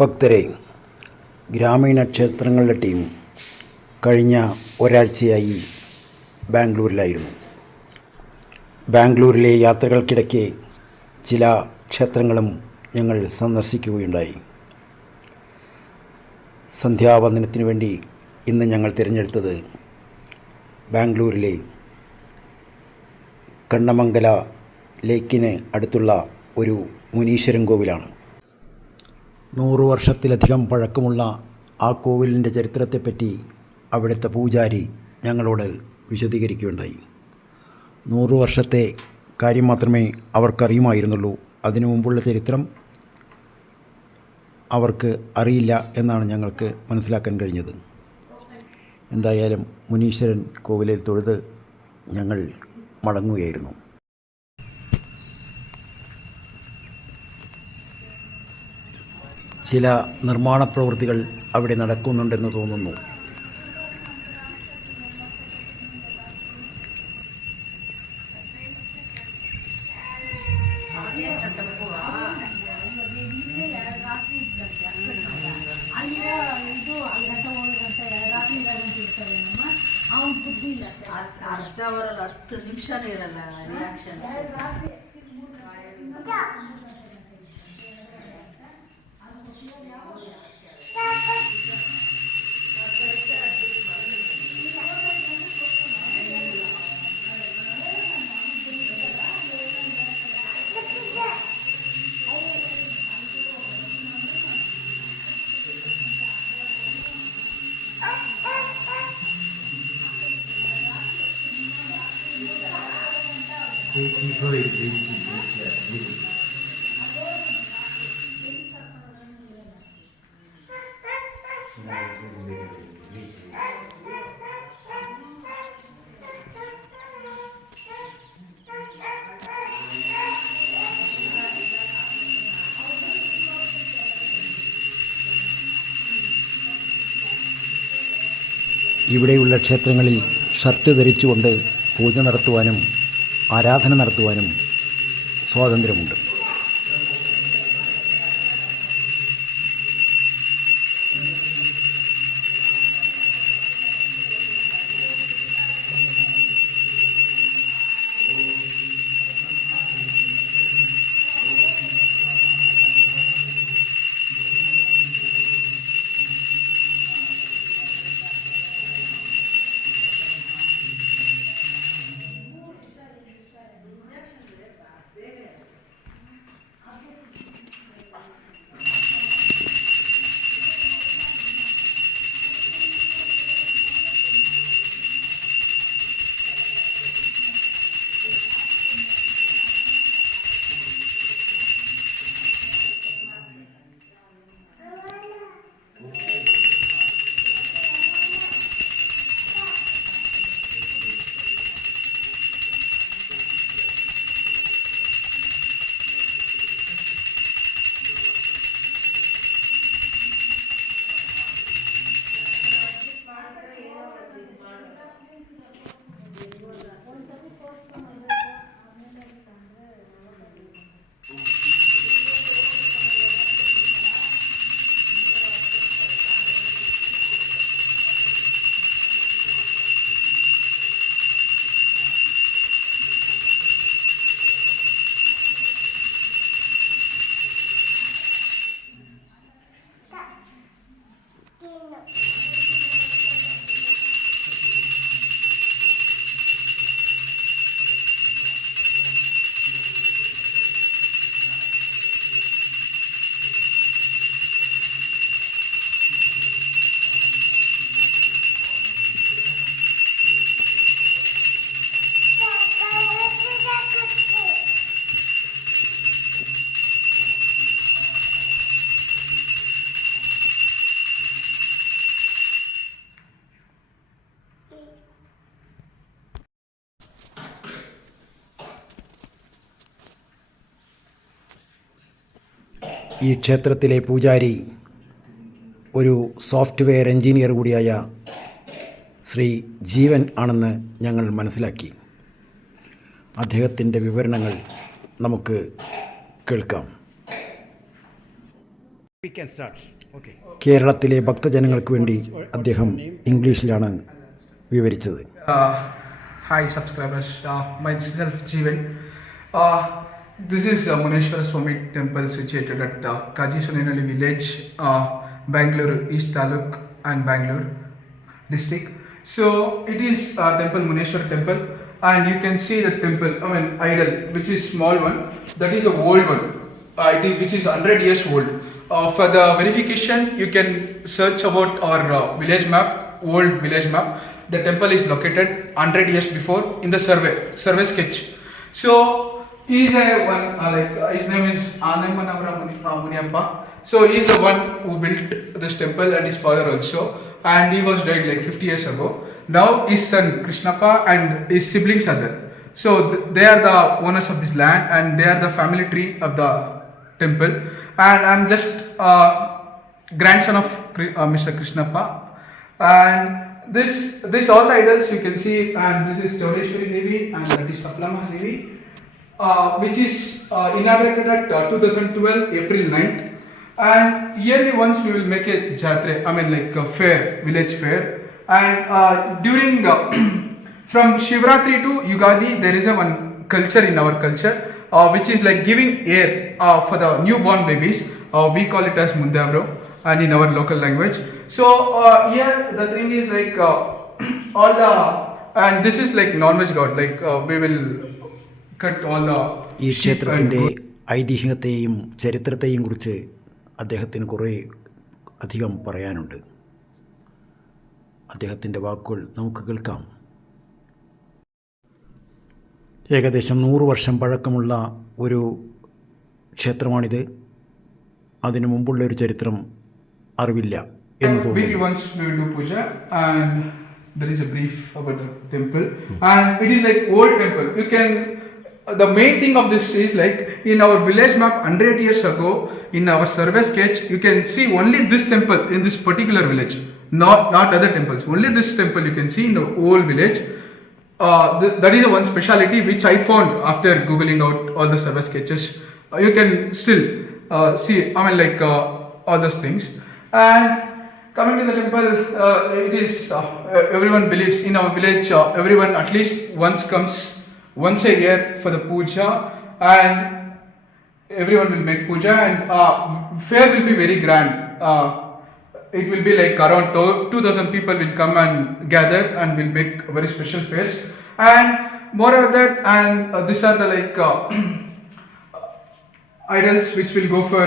ഭക്തരെ, ഗ്രാമീണ ക്ഷേത്രങ്ങളുടെ ടീം കഴിഞ്ഞ ഒരാഴ്ചയായി ബാംഗ്ലൂരിലായിരുന്നു. ബാംഗ്ലൂരിലെ യാത്രകൾക്കിടയ്ക്ക് ചില ക്ഷേത്രങ്ങളും ഞങ്ങൾ സന്ദർശിക്കുകയുണ്ടായി. സന്ധ്യാവന്ദനത്തിനു വേണ്ടി ഇന്ന് ഞങ്ങൾ തിരഞ്ഞെടുത്തത് ബാംഗ്ലൂരിലെ കണ്ണമംഗല ലേക്കിന് അടുത്തുള്ള ഒരു മുനീശ്വരൻ കോവിലാണ്. 100 വർഷത്തിലധികം പഴക്കമുള്ള ആ കോവിലിൻ്റെ ചരിത്രത്തെപ്പറ്റി അവിടുത്തെ പൂജാരി ഞങ്ങളോട് വിശദീകരിക്കുകയുണ്ടായി. 100 വർഷത്തെ കാര്യം മാത്രമേ അവർക്കറിയുമായിരുന്നുള്ളൂ. അതിനു മുമ്പുള്ള ചരിത്രം അവർക്ക് അറിയില്ല എന്നാണ് ഞങ്ങൾക്ക് മനസ്സിലാക്കാൻ കഴിഞ്ഞത്. എന്തായാലും മുനീശ്വരൻ കോവിലിൽ തൊഴുത് ഞങ്ങൾ മടങ്ങുകയായിരുന്നു. ചില നിർമ്മാണ പ്രവൃത്തികൾ അവിടെ നടക്കുന്നുണ്ടെന്ന് തോന്നുന്നു. ಅರ್ಧ ಅವರಲ್ಲಿ 10 ನಿಮಿಷನೂ ಇರಲ್ಲ ರಿಯಾಕ್ಷನ್. ഇവിടെയുള്ള ക്ഷേത്രങ്ങളിൽ ഷർട്ട് ധരിച്ചുകൊണ്ട് പൂജ നടത്തുവാനും ആരാധന നടത്തുവാനും സ്വാതന്ത്ര്യമുണ്ട്. ഈ ക്ഷേത്രത്തിലെ പൂജാരി ഒരു സോഫ്റ്റ്വെയർ എഞ്ചിനീയർ കൂടിയായ ശ്രീ ജീവൻ ആണെന്ന് ഞങ്ങൾ മനസ്സിലാക്കി. അദ്ദേഹത്തിൻ്റെ വിവരണങ്ങൾ നമുക്ക് കേൾക്കാം. We can start. Okay. കേരളത്തിലെ ഭക്തജനങ്ങൾക്ക് വേണ്ടി അദ്ദേഹം ഇംഗ്ലീഷിലാണ് വിവരിച്ചത്. Hi subscribers, myself Jeevan. This is Muneshwara Swami temple situated at Kaji Sunenali village, Bangalore East Taluk and Bangalore district. So it is temple Muneshwara temple, and you can see the temple, idol, which is small one, that is a old one, which is 100 years old. For the verification, you can search about our village map, old village map. The temple is located 100 years before in the survey sketch. So he is one, his name is Annamanavara Muniappa. So he is the one who built this temple, and his father also, and he was died like 50 years ago. Now his son Krishnappa and his siblings are there. So they are the owners of this land, and they are the family tree of the temple. And I am just grandson of Mr. Krishnappa. And this all the idols you can see, and this is Chaudeshwari Devi, and that is Saplama Devi, which is inaugurated at 2012 April 9th. And yearly once we will make a jatre, a fair, village fair. And during from Shivratri to Yugadi, there is one culture in our culture, which is like giving air for the newborn babies. We call it as Mundavro, and in our local language. So here the thing is like all the, and this is like non-veg god, like we will cut all the. ഈ ക്ഷേത്രത്തിൻ്റെ ഐതിഹ്യത്തെയും ചരിത്രത്തെയും കുറിച്ച് അദ്ദേഹത്തിന് കുറേ അധികം പറയാനുണ്ട്. അദ്ദേഹത്തിൻ്റെ വാക്കുകൾ നമുക്ക് കേൾക്കാം. ഏകദേശം 100 വർഷം പഴക്കമുള്ള ഒരു ക്ഷേത്രമാണിത്. അതിനു മുമ്പുള്ള ഒരു ചരിത്രം അറിവില്ല എന്ന് തോന്നുന്നു. Once we will do puja, and there is a brief about the temple, and it is like old temple. You can, the main thing of this is like in our village map 100 years ago, in our survey sketch, you can see only this temple in this particular village, not other temples. Only this temple you can see in the whole village. That is the one speciality which I found after googling out all the survey sketches. You can still see, all those things. And coming to the temple, it is everyone believes in our village. Everyone at least comes once a year for the puja, and everyone will make puja, and fair will be very grand. It will be like around 2,000 people will come and gather, and will make very special fairs. And moreover that, and these are the idols which will go for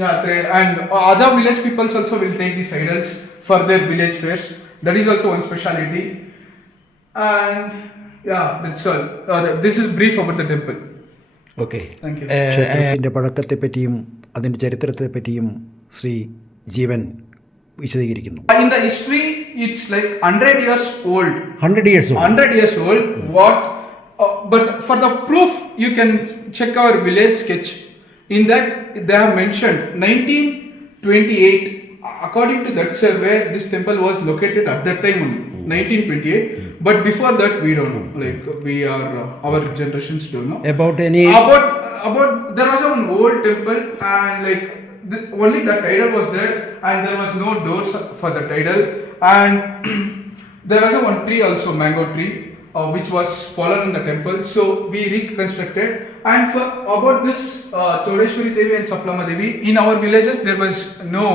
jatre, and other village peoples also will take these idols for their village fairs. That is also one speciality. And yeah, that's all. This is brief about the temple. Okay. Thank you. ക്ഷേത്രത്തിൻ്റെ പഴക്കത്തെപ്പറ്റിയും അതിൻ്റെ ചരിത്രത്തെപ്പറ്റിയും ശ്രീ ജീവൻ വിശദീകരിക്കുന്നു. In the history, it's like 100 years old. 100 years old. 100 years old. What? But for the proof, you can check our village sketch. In that, they have mentioned 1928. According to that survey, this temple was located at that time only, 1928. But before that, we don't know. Like we are, our generations don't know. About any. About there was one old temple, and only that idol was there, and there was no doors for that idol, and there was one tree also, mango tree, which was fallen in the temple. So we reconstructed. And for about this Chaudeshwari Devi and Saplama Devi, in our villages there was no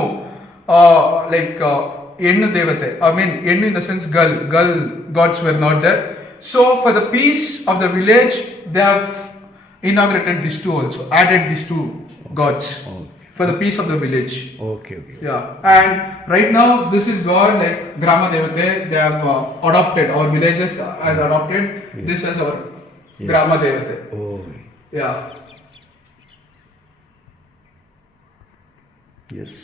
Ennu Devate. Ennu in the sense girl gods were not there. So for the peace of the village, they have inaugurated these two also, added these two gods. Okay. For the peace of the village. Okay. Yeah, and right now this is God like Grama Devate. They have adopted, our villages has adopted this as our Grama Devate. Oh. Yeah. Yes.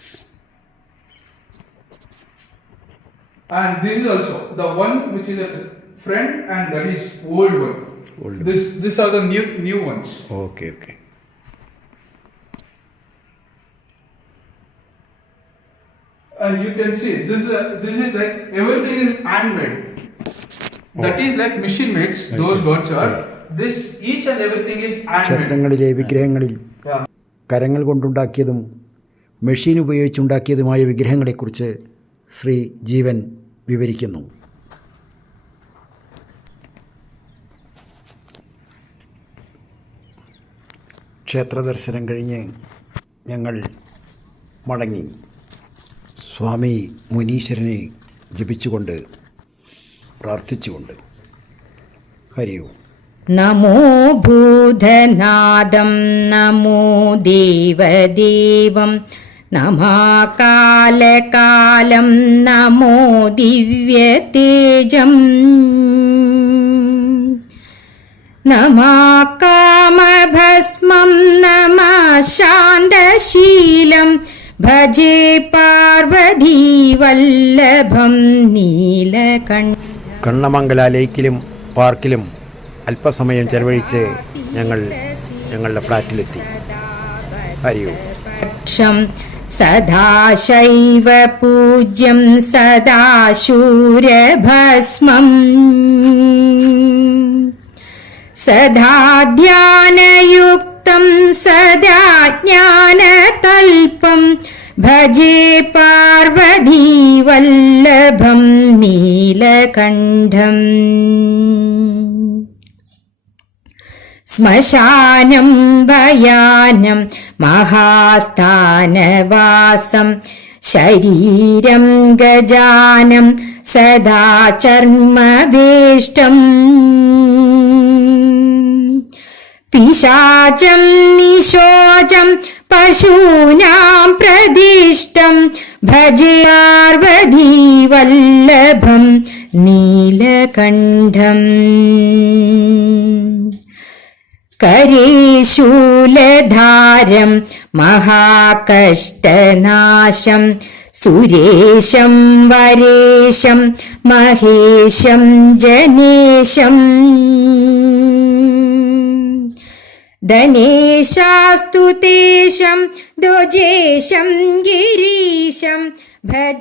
And this is also the one which is at the front, and that is old one. Old. These are the new ones. Okay. And you can see this is like everything is handmade. That is like machine made. Those gods are. This each and everything is handmade. ക്ഷേത്രങ്ങളിലെ വിഗ്രഹങ്ങളിൽ കരങ്ങൾ കൊണ്ടുണ്ടാക്കിയതും മെഷീൻ ഉപയോഗിച്ചുണ്ടാക്കിയതുമായ വിഗ്രഹങ്ങളെക്കുറിച്ച് ശ്രീ ജീവൻ വിവരിക്കുന്നു. ക്ഷേത്രദർശനം കഴിഞ്ഞ് ഞങ്ങൾ മടങ്ങി. സ്വാമി മുനീശ്വരനെ ജപിച്ചുകൊണ്ട് പ്രാർത്ഥിച്ചുകൊണ്ട്. ഹരി ഓം. നമോ ഭൂതനാദം നമോ ദേവദേവം നമാകാലകാലം നമോ ദിവ്യതേജം നമാകാമഭസ്മം നമഃ ശാന്തശീലം ഭജേ പാർവതീവല്ലഭം നീലകണ്ഠം. കണ്ണമംഗല ലേക്കിലും പാർക്കിലും അല്പസമയം ചെലവഴിച്ച് ഞങ്ങൾ ഞങ്ങളുടെ ഫ്ലാറ്റിലെത്തി. ഹരി ഓം. സദാശൈവ പൂജ്യം സദാശൂരഭസ്മം സദാ ധ്യാനയുക്തം സദാ ജ്ഞാനതൽപം ഭജേ പാർവതീവല്ലഭം നീലകണ്ഠം. ശ്മശാനം ഭയാനം മഹാസ്ഥാനവാസം ശരീരം ഗജാനം സദാ ചർമ്മവേഷ്ടം പിശാചം നിശോചം പശൂനാം പ്രതിഷ്ഠം ഭജേ പാർവതീവല്ലഭം നീലകണ്ഠം. കരേശൂലധാരം മഹാകഷ്ടനാശം സുരേശം വരേശം മഹേശം ജനേശം ധനേശാസ്തു തേശം ദ്വജേശം ഗിരീശം ഭജ